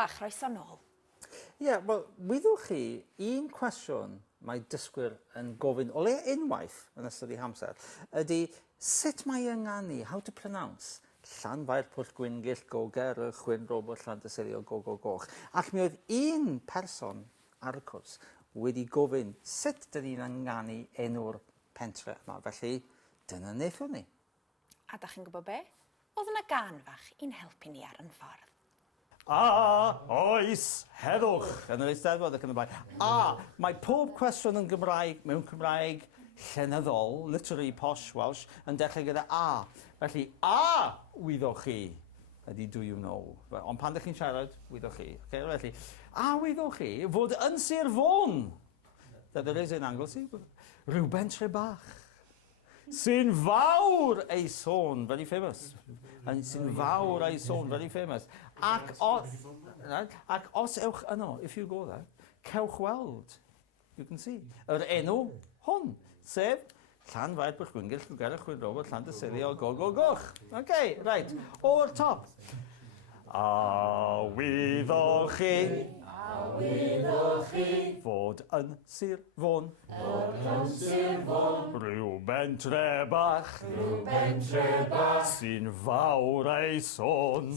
a chroeso nôl. Wel, wyddwch chi un cwestiwn mae dysgwyr yn gofyn o le unwaith yn ystod ei hamser ydy sut mae ynganu, how to pronounce Llanfair Pwll Gwyngyll Goger y Chwyn Robot Llantysilio Goch. Ac mi oedd un person ar y cwrs wedi gofyn sut dyn ni'n ynganu enw'r pentre yma. Felly, dyna wnaethon ni. A da chi'n gwybod be? Oedd yna gan fach i'n helpu ni ar yn ffordd. Oes, heddwch yn yr Eisteddfod ac yn y blaen. Mae pob cwestiwn yn Gymraeg, mewn Cymraeg llenyddol, literally posh Welsh, yn dechrau gyda a. Felly, wyddwch chi ydy do you know. Ond pan ydych chi'n siarad, wyddwch chi. Okay, felly, wyddwch chi fod yn Sir Fôn. There is in Anglesey. Rhyw bentre bach. Sy'n fawr ei sôn, very famous. Sy'n fawr ei sôn, very famous. Ac os ewch yno, if you go there, cewch weld, you can see, yr enw hwn, sef Llanfair Pwll Gwyngyll Goger y Chwyn Robot Llantysilio Goch. Okay, right, o'r top. Wyddwch chi. Fod yn Sir Fôn. Rhyw bentre bach. Sy'n fawr ei sôn.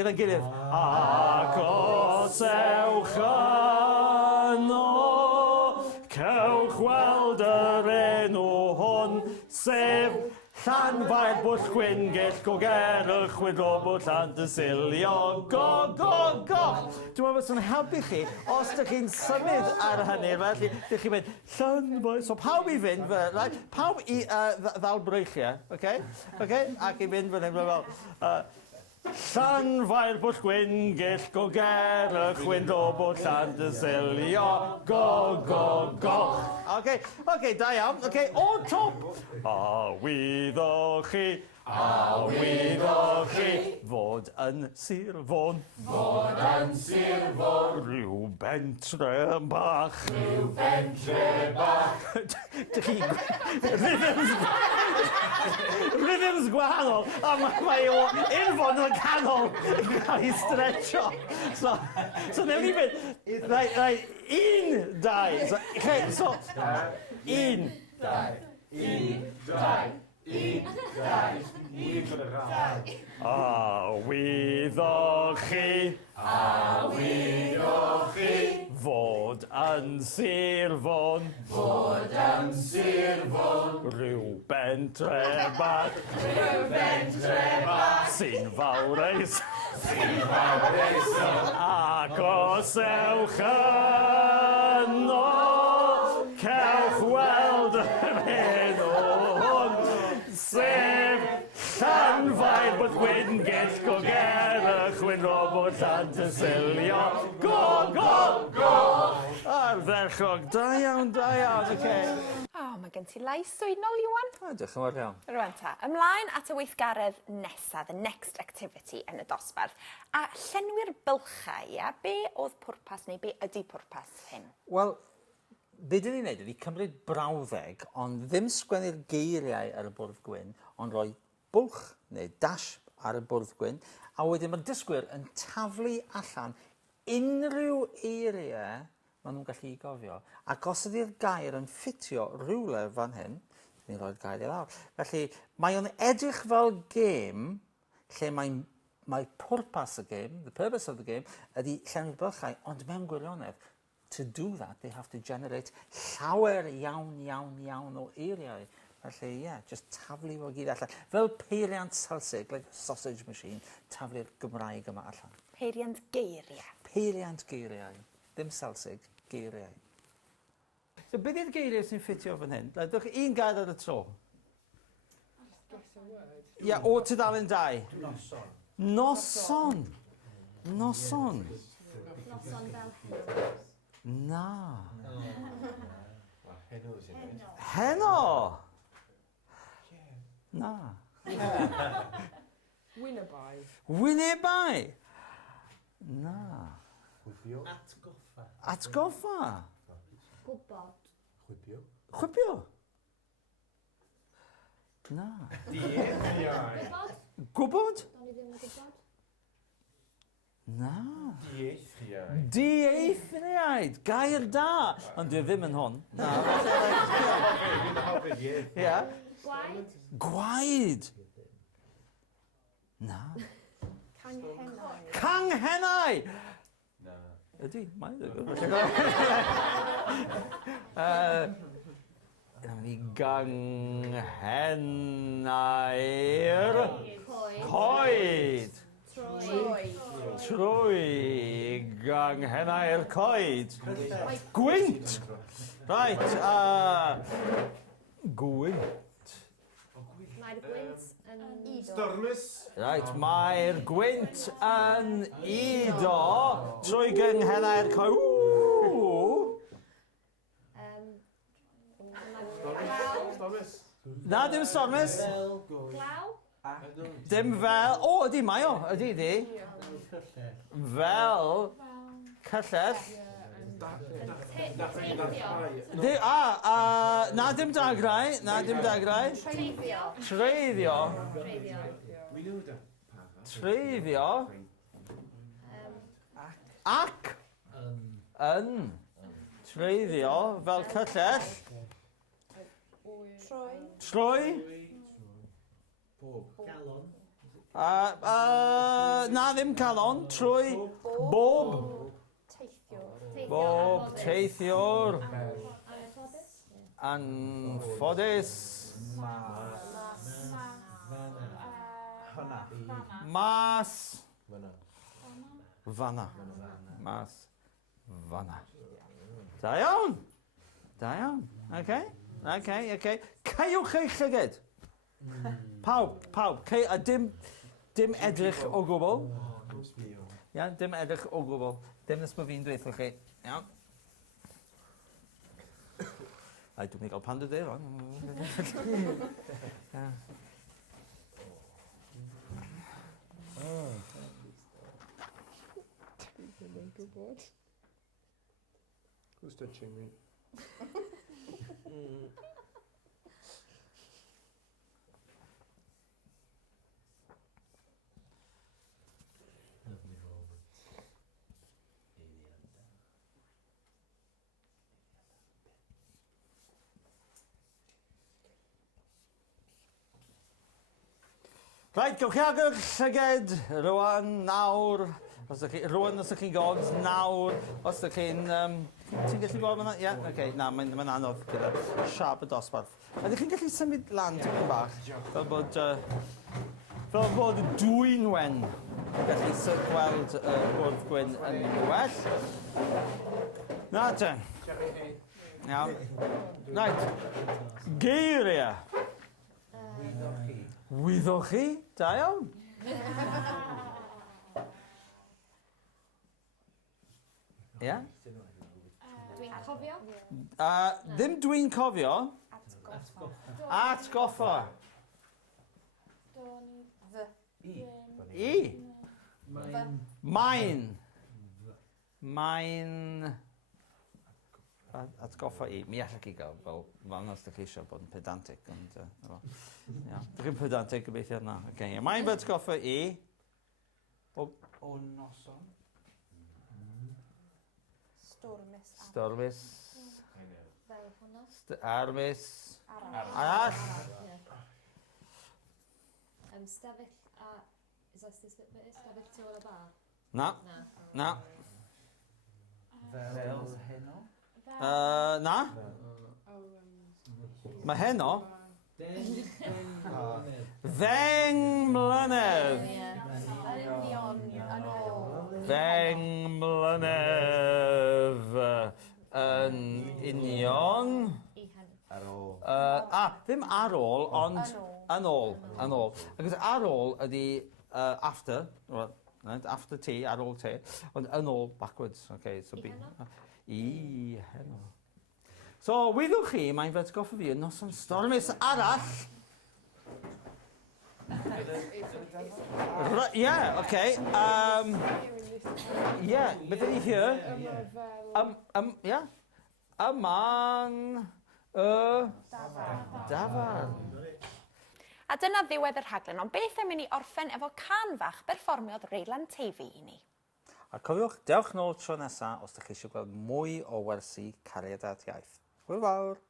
Gyda'n gilydd. Ac os ewch yno, cewch weld yr enw hwn, sef Llanfair Pwll Gwyngyll Goger y Chwyn Robot Llantysilio Goch. Dwi'n meddwl sy'n helpu chi os ydych chi'n symud ar hynny, felly ydych chi'n mynd Llanfair, so pawb i fynd, pawb i ddal breichiau, okay? Ac i fynd fan hyn fel Llanfair Pwll Gwyngyll Goger y Chwyn Robot Llantysilio Goch. Okay, da iawn. Okay, o top. Wyddwch chi. Fod yn Sir Fôn. Rhyw bentre bach. Rhythms gwahanol, a mae o unfon yn y canol yn cael ei stretcho. So newn ni fynd, un, dau. So, un, dau. Wyddwch chi. Fod yn Sir Fôn. Rhyw bentre bach. Sy'n fawr ei sôn. Ac os ewch yno, cewch weld yr enw hwn, sef Llanfair Pwll Gwyngyll Goger y Chwyn Robot Llantysilio Goch. Ferchog, da iawn, okay. Mae gen ti lais swydnol, Iwan. Diolch yn fawr iawn. Rwan ta, ymlaen at y weithgaredd nesaf, the next activity yn y dosbarth. A llenwi'r bylchau, be oedd pwrpas neu be ydy pwrpas hyn? Wel, be dyn ni'n neud ydy cymryd brawddeg, ond ddim sgwennu'r geiriau ar y bwrdd gwyn, ond rhoi bwlch neu dash ar y bwrdd gwyn, a wedyn mae'r dysgwyr yn taflu allan unrhyw eiriau maen nhw'n gallu gofio. Ac os ydy'r gair yn ffitio rhywle fan hyn, ni'n rhoi'r gair i lawr. Felly, mae o'n edrych fel gêm lle mae pwrpas y gêm, the purpose of the game, ydy llenwi'r bylchau, ond mewn gwirionedd, to do that, they have to generate llawer iawn o eiriau. Felly, just taflu fo gyd allan. Fel peiriant salsig, like a sausage machine, taflu'r Gymraeg yma allan. Peiriant geiriau. Peiriant geiriau. Ddim salsig, geiriau. So, beth yw'r geiriau sy'n ffitio fan hyn? Dwch un gair ar y tro. O tudalen 2. Noson. Noson fel heno. Na. Heno. Na. Wynebai. Na. Atgoffa. Gwybod. Chwipio. Na. Gwybod? fi ddim yn gwybod. Na. Dieithriau. Dieithriaid. Gair da. Ond dwi ddim yn hon. Na. Ia. Gwaed. Gwaed. Na. Canghennau. Canghennau. Na. Ydy, mae'n dweud. Ni ganghennau'r coed. Trwy ganghennau'r coed. Gwynt. Right. Gwynt. Mae'r gwynt yn... Stormus. Right, mae'r gwynt yn udo trwy ganghennau'r coed. Stormus. Na, dim stormus. Glaw. Dim fel... O, ydy, mae o. Ydy, ydy. Fel... Cyllell. Teithio. Na, dim dagrau. Na, dim dagrau. Teithio. Treiddio. Treithio. Treiddio. Ac. Yn. Treiddio fel cyllell. Trwy. Na, ddim calon. Trwy. Bob. Bob teithiwr. Anffodus. Mas. Fanna. Mas. Fanna. Da iawn. Da iawn. Okay. Ceiwch eich llyged. Pawb. A dim edrych o gwbl. Ia, dim edrych o gwbl. Dim nes bod fi'n dweud chi. Iawn. Ai, dwi'n mynd i gael panda de, rhan. Who's touching me? Right, gewch chi agor llyged rwan, nawr. Rwan os ydych chi'n god, nawr. Os ydych chi'n... Ti'n gallu gweld hwnna? Ie, oce. Na, mae'n anodd gyda siap y dosbarth. Ydych chi'n gallu symud lan tipyn bach? Fel bod dwynwen yn gallu gweld y bwrdd gwyn yn well. Na te. Iawn. Right. Geiriau. Wyddwch chi? Da iawn. Ie? Dwi'n cofio. Ddim dwi'n cofio. Atgoffa. I. Maen. Atgoffa i. Mi allwch chi gael fel os ydych chi eisiau bod yn pedantic. Dych chi'n pedantic gobeithio na. Maen fy atgoffa i. O noson. Stormus. Fel hwnna. Armus. Arall. Stafell a... Is that stafell tu ôl y bar? Na. Fel heno? Na. Mae heno. Ddeng mlynedd. Ddeng mlynedd yn union. Ddim ar ôl, ond yn ôl. Ac ar ôl ydi after, after tea, ar ôl te, ond yn ôl backwards. I heno. So, wyddwch chi, mae'n fed goffa fi yn noson stormus arall. Beth ydi here? Yman y dafar. A dyna ddiwedd yr rhaglen, ond beth yn mynd i orffen efo can fach berfformiodd Reilan Teifi i ni. A cofiwch, dewch nôl tro nesaf os ydych chi eisiau gweld mwy o wersi cariad at iaith. Hwyl fawr!